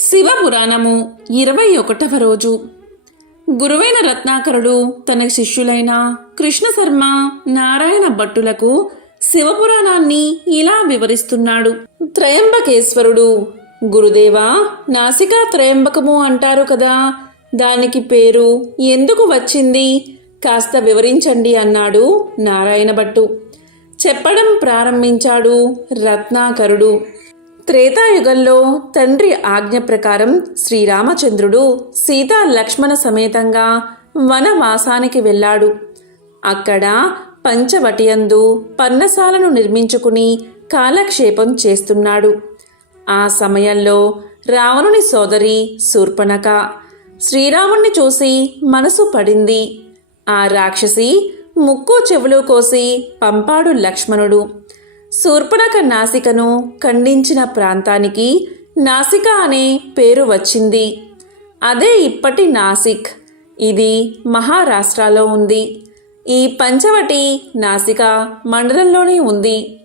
శివపురాణము ఇరవై ఒకటవ రోజు. గురువైన రత్నాకరుడు తన శిష్యులైన కృష్ణశర్మ నారాయణ భట్టులకు శివపురాణాన్ని ఇలా వివరిస్తున్నాడు. త్రయంబకేశ్వరుడు గురుదేవా నాసికా త్రయంబకము అంటారు కదా దానికి పేరు ఎందుకు వచ్చింది? కాస్త వివరించండి అన్నాడు నారాయణ భట్టు. చెప్పడం ప్రారంభించాడు రత్నాకరుడు. త్రేతాయుగంలో తండ్రి ఆజ్ఞ ప్రకారం శ్రీరామచంద్రుడు సీతా లక్ష్మణ సమేతంగా వనవాసానికి వెళ్ళాడు. అక్కడ పంచవటియందు పర్ణశాలను నిర్మించుకుని కాలక్షేపం చేస్తున్నాడు. ఆ సమయంలో రావణుని సోదరి శూర్పణక శ్రీరాముణ్ణి చూసి మనసు పడింది. ఆ రాక్షసి ముక్కు చెవులు కోసి పంపాడు లక్ష్మణుడు. శూర్పణఖ నాసికను ఖండించిన ప్రాంతానికి నాసిక అనే పేరు వచ్చింది. అదే ఇప్పటి నాసిక్. ఇది మహారాష్ట్రలో ఉంది. ఈ పంచవటి నాసిక మండలంలోనే ఉంది.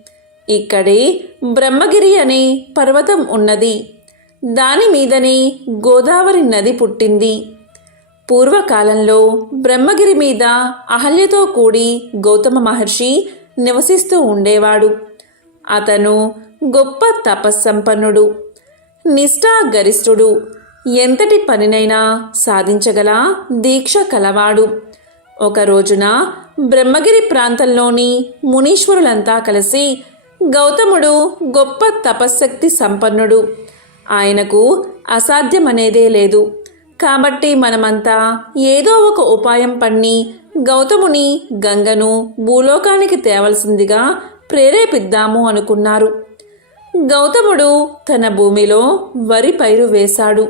ఇక్కడే బ్రహ్మగిరి అనే పర్వతం ఉన్నది. దాని మీదనే గోదావరి నది పుట్టింది. పూర్వకాలంలో బ్రహ్మగిరి మీద అహల్యతో కూడి గౌతమ మహర్షి నివసిస్తూ ఉండేవాడు. అతను గొప్ప తపస్సంపన్నుడు నిష్ఠాగరిష్ఠుడు. ఎంతటి పనినైనా సాధించగల దీక్ష కలవాడు. ఒక రోజున బ్రహ్మగిరి ప్రాంతంలోని మునీశ్వరులంతా కలిసి గౌతముడు గొప్ప తపశ్శక్తి సంపన్నుడు. ఆయనకు అసాధ్యమనేదే లేదు. కాబట్టి మనమంతా ఏదో ఒక ఉపాయం పన్ని గౌతముని గంగను భూలోకానికి తేవలసిందిగా ప్రేరేపిద్దాము అనుకున్నారు. గౌతముడు తన భూమిలో వరి పైరు వేశాడు.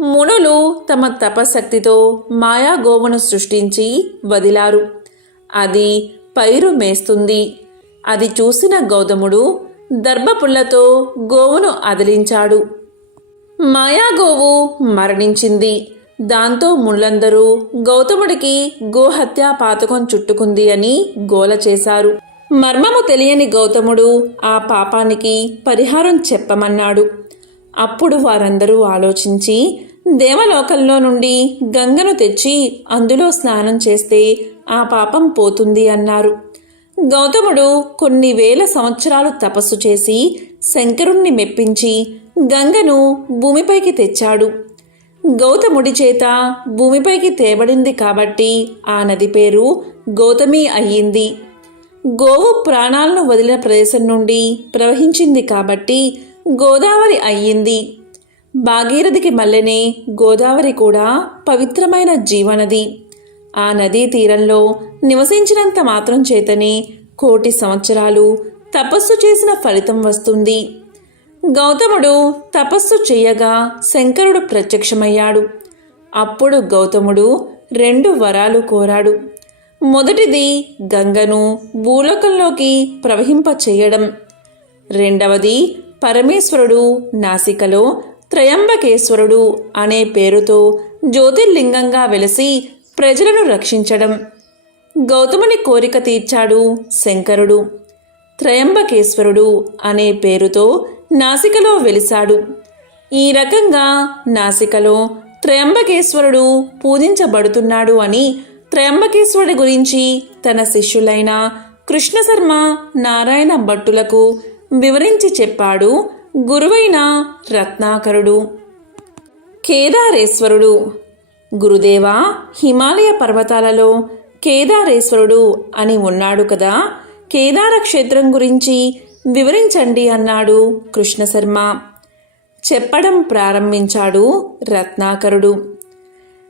మునులు తమ తపశక్తితో మాయాగోవును సృష్టించి వదిలారు. అది పైరు మేస్తుంది. అది చూసిన గౌతముడు దర్భపుల్లతో గోవును అదిలించాడు. మాయాగోవు మరణించింది. దాంతో ముళ్ళందరూ గౌతముడికి గోహత్య పాతకం చుట్టుకుంది అని గోల చేశారు. మర్మము తెలియని గౌతముడు ఆ పాపానికి పరిహారం చెప్పమన్నాడు. అప్పుడు వారందరూ ఆలోచించి దేవలోకంలో నుండి గంగను తెచ్చి అందులో స్నానం చేస్తే ఆ పాపం పోతుంది అన్నారు. గౌతముడు కొన్ని వేల సంవత్సరాలు తపస్సు చేసి శంకరుణ్ణి మెప్పించి గంగను భూమిపైకి తెచ్చాడు. గౌతముడి చేత భూమిపైకి తేబడింది కాబట్టి ఆ నది పేరు గౌతమి అయ్యింది. గోవు ప్రాణాలను వదిలిన ప్రదేశం నుండి ప్రవహించింది కాబట్టి గోదావరి అయ్యింది. భాగీరథికి మల్లెనే గోదావరి కూడా పవిత్రమైన జీవనది. ఆ నదీ తీరంలో నివసించినంత మాత్రం చేతనే కోటి సంవత్సరాలు తపస్సు చేసిన ఫలితం వస్తుంది. గౌతముడు తపస్సు చేయగా శంకరుడు ప్రత్యక్షమయ్యాడు. అప్పుడు గౌతముడు రెండు వరాలు కోరాడు. మొదటిది గంగను భూలోకంలోకి ప్రవహింప చేయడం. రెండవది పరమేశ్వరుడు నాసికలో త్రయంబకేశ్వరుడు అనే పేరుతో జ్యోతిర్లింగంగా వెలసి ప్రజలను రక్షించడం. గౌతముని కోరిక తీర్చాడు శంకరుడు. త్రయంబకేశ్వరుడు అనే పేరుతో నాసికలో వెలిశాడు. ఈ రకంగా నాసికలో త్రయంబకేశ్వరుడు పూజించబడుతున్నాడు అని త్రయంబకేశ్వరుడి గురించి తన శిష్యులైన కృష్ణశర్మ నారాయణ భట్టులకు వివరించి చెప్పాడు గురువైన రత్నాకరుడు. కేదారేశ్వరుడు. గురుదేవ హిమాలయ పర్వతాలలో కేదారేశ్వరుడు అని ఉన్నాడు కదా. కేదార క్షేత్రం గురించి వివరించండి అన్నాడు కృష్ణశర్మ. చెప్పడం ప్రారంభించాడు రత్నాకరుడు.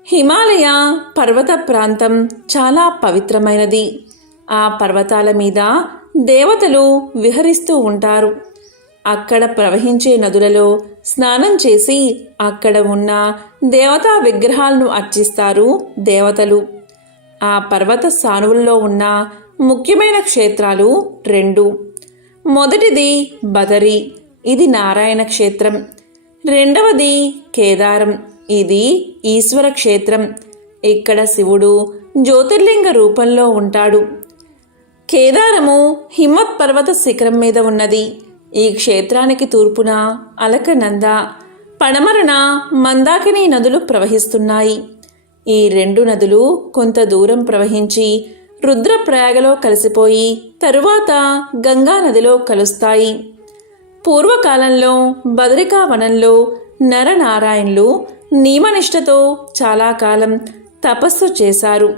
హిమాలయ పర్వత ప్రాంతం చాలా పవిత్రమైనది. ఆ పర్వతాల మీద దేవతలు విహరిస్తూ ఉంటారు. అక్కడ ప్రవహించే నదులలో స్నానం చేసి అక్కడ ఉన్న దేవతా విగ్రహాలను అర్చిస్తారు దేవతలు. ఆ పర్వత సానువుల్లో ఉన్న ముఖ్యమైన క్షేత్రాలు రెండు. మొదటిది బదరి ఇది నారాయణ క్షేత్రం. రెండవది కేదారం ఇది ఈశ్వర క్షేత్రం. ఇక్కడ శివుడు జ్యోతిర్లింగ రూపంలో ఉంటాడు. కేదారము హిమత్ పర్వత శిఖరం మీద ఉన్నది. ఈ క్షేత్రానికి తూర్పున అలకనంద పడమరన మందాకిని నదులు ప్రవహిస్తున్నాయి. ఈ రెండు నదులు కొంత దూరం ప్రవహించి రుద్రప్రయాగలో కలిసిపోయి తరువాత గంగా నదిలో కలుస్తాయి. పూర్వకాలంలో బదరికా వనంలో నరనారాయణులు నియమనిష్టతో చాలా కాలం తపస్సు చేశారు.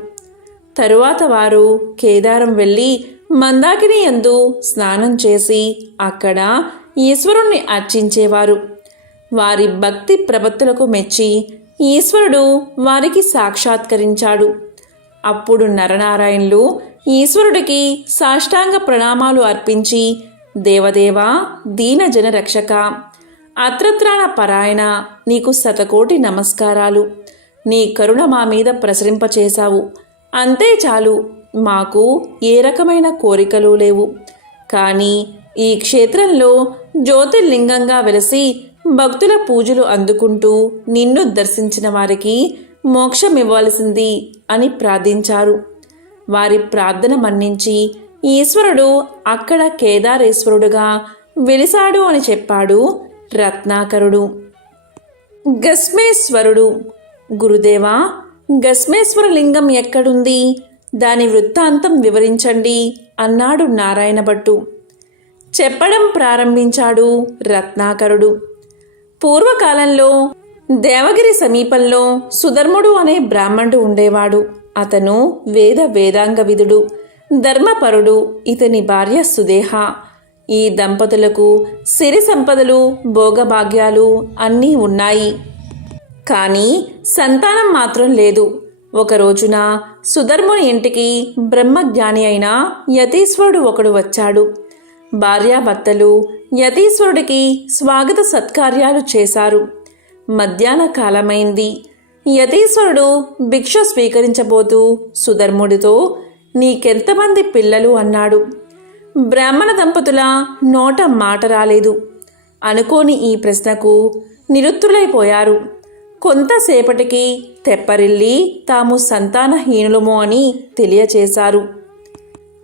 తరువాత వారు కేదారం వెళ్ళి మందాకిని యందు స్నానం చేసి అక్కడ ఈశ్వరుణ్ణి అర్చించేవారు. వారి భక్తి ప్రపత్తులకు మెచ్చి ఈశ్వరుడు వారికి సాక్షాత్కరించాడు. అప్పుడు నరనారాయణులు ఈశ్వరుడికి సాష్టాంగ ప్రణామాలు అర్పించి దేవదేవా దీనజన రక్షక అత్రత్రాణ పరాయణ నీకు శతకోటి నమస్కారాలు. నీ కరుణ మా మీద ప్రసరింపచేశావు. అంతే చాలు మాకు ఏ రకమైన కోరికలు లేవు. కానీ ఈ క్షేత్రంలో జ్యోతిర్లింగంగా వెలసి భక్తుల పూజలు అందుకుంటూ నిన్ను దర్శించిన వారికి మోక్షం ఇవ్వాల్సింది అని ప్రార్థించారు. వారి ప్రార్థన మన్నించి ఈశ్వరుడు అక్కడ కేదారేశ్వరుడుగా వెలిసాడు అని చెప్పాడు రత్నాకరుడు. గస్మేశ్వరుడు గురుదేవా గస్మేశ్వర లింగం ఎక్కడుంది? దాని వృత్తాంతం వివరించండి అన్నాడు నారాయణ భట్టు చెప్పడం ప్రారంభించాడు రత్నాకరుడు. పూర్వకాలంలో దేవగిరి సమీపంలో సుధర్ముడు అనే బ్రాహ్మణుడు ఉండేవాడు. అతను వేద వేదాంగ విధుడు ధర్మపరుడు ఇతని భార్య సుదేహ. ఈ దంపతులకు సిరి సంపదలు భోగభాగ్యాలు అన్నీ ఉన్నాయి. కానీ సంతానం మాత్రం లేదు. ఒక రోజున సుధర్ముని ఇంటికి బ్రహ్మజ్ఞాని అయిన యతీశ్వరుడు ఒకడు వచ్చాడు. భార్యాభర్తలు యతీశ్వరుడికి స్వాగత సత్కార్యాలు చేశారు. మధ్యాహ్న కాలమైంది. యతీశ్వరుడు భిక్ష స్వీకరించబోతూ సుధర్ముడితో నీకెంతమంది పిల్లలు అన్నాడు. బ్రాహ్మణ దంపతుల నోట మాట రాలేదు అనుకోని ఈ ప్రశ్నకు నిరుత్తులైపోయారు. కొంతసేపటికి తెప్పరిల్లి తాము సంతానహీనులము అని తెలియచేశారు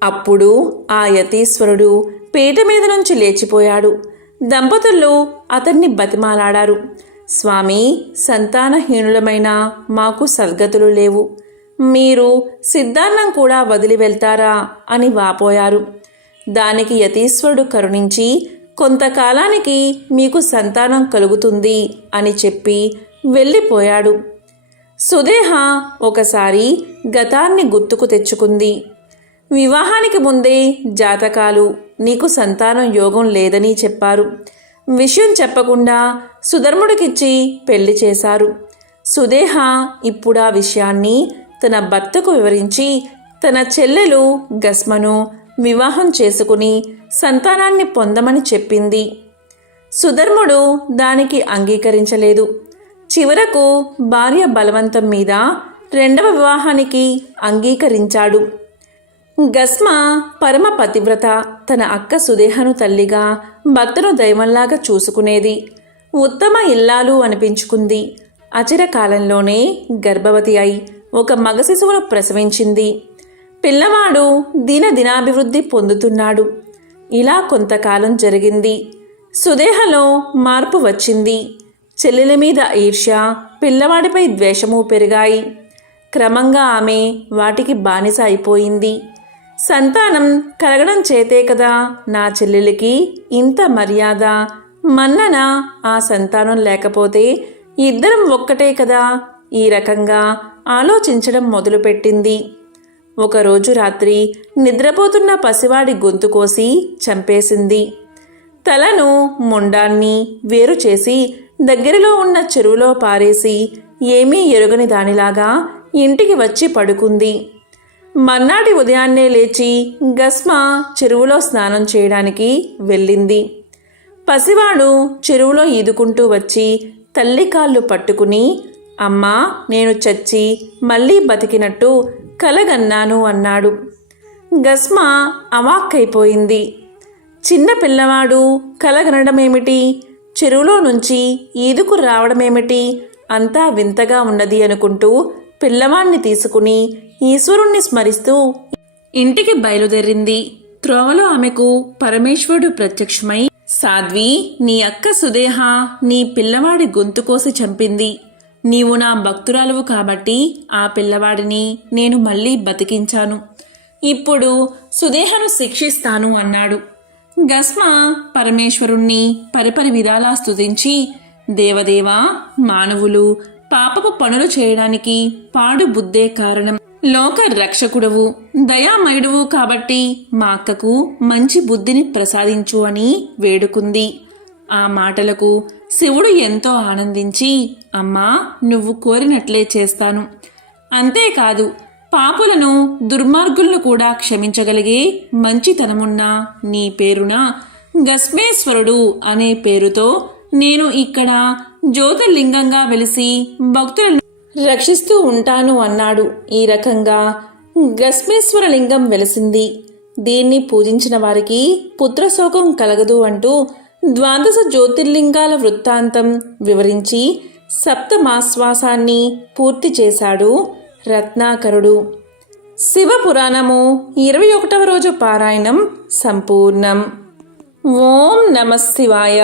అప్పుడు ఆ యతీశ్వరుడు పీట మీద నుంచి లేచిపోయాడు. దంపతులు అతన్ని బతిమాలాడారు. స్వామి సంతానహీనులమైన మాకు సద్గతులు లేవు. మీరు సిద్ధాన్నం కూడా వదిలి వెళ్తారా అని వాపోయారు. దానికి యతీశ్వరుడు కరుణించి కొంతకాలానికి మీకు సంతానం కలుగుతుంది అని చెప్పి వెళ్ళిపోయాడు. సుదేహ ఒకసారి గతాన్ని గుర్తుకు తెచ్చుకుంది. వివాహానికి ముందే జాతకాలు నీకు సంతానం యోగం లేదని చెప్పారు. విషయం చెప్పకుండా సుధర్ముడికిచ్చి పెళ్ళి చేశారు. సుదేహ ఇప్పుడు ఆ విషయాన్ని తన భర్తకు వివరించి తన చెల్లెలు గస్మను వివాహం చేసుకుని సంతానాన్ని పొందమని చెప్పింది. సుధర్ముడు దానికి అంగీకరించలేదు. చివరకు భార్య బలవంతం మీద రెండవ వివాహానికి అంగీకరించాడు. గస్మ పరమ పతివ్రత తన అక్క సుదేహను తల్లిగా భర్తను దైవంలాగా చూసుకునేది. ఉత్తమ ఇల్లాలు అనిపించుకుంది. అచిర కాలంలోనే గర్భవతి అయి ఒక మగ శిశువును ప్రసవించింది. పిల్లవాడు దిన దినాభివృద్ధి పొందుతున్నాడు. ఇలా కొంతకాలం జరిగింది. సుదేహలో మార్పు వచ్చింది. చెల్లెల మీద ఈర్ష్య పిల్లవాడిపై ద్వేషము పెరిగాయి. క్రమంగా ఆమె వాటికి బానిస అయిపోయింది. సంతానం కలగడం చేతే కదా నా చెల్లెలికి ఇంత మర్యాద. మన్నన ఆ సంతానం లేకపోతే ఇద్దరం ఒక్కటే కదా? ఈ రకంగా ఆలోచించడం మొదలుపెట్టింది. ఒకరోజు రాత్రి నిద్రపోతున్న పసివాడి గొంతు కోసి చంపేసింది. తలను ముండాన్ని వేరు చేసి దగ్గరలో ఉన్న చెరువులో పారేసి ఏమీ ఎరుగని దానిలాగా ఇంటికి వచ్చి పడుకుంది. మర్నాటి ఉదయాన్నే లేచి గస్మ చెరువులో స్నానం చేయడానికి వెళ్ళింది. పసివాడు చెరువులో ఈదుకుంటూ వచ్చి తల్లి కాళ్ళు పట్టుకుని అమ్మా నేను చచ్చి మళ్ళీ బతికినట్టు కలగన్నాను అన్నాడు. గస్మ అవాక్కైపోయింది. చిన్న పిల్లవాడు కలగనడమేమిటి? చెరువులో నుంచి ఈదుకు రావడమేమిటి? అంతా వింతగా ఉన్నది అనుకుంటూ పిల్లవాణ్ణి తీసుకుని ఈశ్వరుణ్ణి స్మరిస్తూ ఇంటికి బయలుదేరింది. త్రోవలో ఆమెకు పరమేశ్వరుడు ప్రత్యక్షమై సాధ్వి నీ అక్క సుదేహ నీ పిల్లవాడి గొంతు కోసి చంపింది. నీవు నా భక్తురాలువు కాబట్టి ఆ పిల్లవాడిని నేను మళ్ళీ బతికించాను. ఇప్పుడు సుదేహను శిక్షిస్తాను అన్నాడు. గస్మ పరమేశ్వరుణ్ణి పరిపరి విధాలా స్తుతించి దేవదేవా మానవులు పాపపు పనులు చేయడానికి పాడు బుద్ధే కారణం. లోక రక్షకుడవు దయామయుడువు కాబట్టి మా అక్కకు మంచి బుద్ధిని ప్రసాదించు అని వేడుకుంది. ఆ మాటలకు శివుడు ఎంతో ఆనందించి అమ్మా నువ్వు కోరినట్లే చేస్తాను. అంతేకాదు పాపులను దుర్మార్గులను కూడా క్షమించగలిగే మంచితనమున్న నీ పేరున గస్మేశ్వరుడు అనే పేరుతో నేను ఇక్కడ జ్యోతిర్లింగంగా వెలిసి భక్తులను రక్షిస్తూ ఉంటాను అన్నాడు. ఈ రకంగా గస్మేశ్వర లింగం వెలిసింది. దీన్ని పూజించిన వారికి పుత్రశోకం కలగదు అంటూ ద్వాదశ జ్యోతిర్లింగాల వృత్తాంతం వివరించి సప్తమాశ్వాసాన్ని పూర్తి చేశాడు రత్నాకరుడు. శివపురాణము ఇరవై ఒకటవ రోజు పారాయణం సంపూర్ణం. ఓం నమ శివాయ.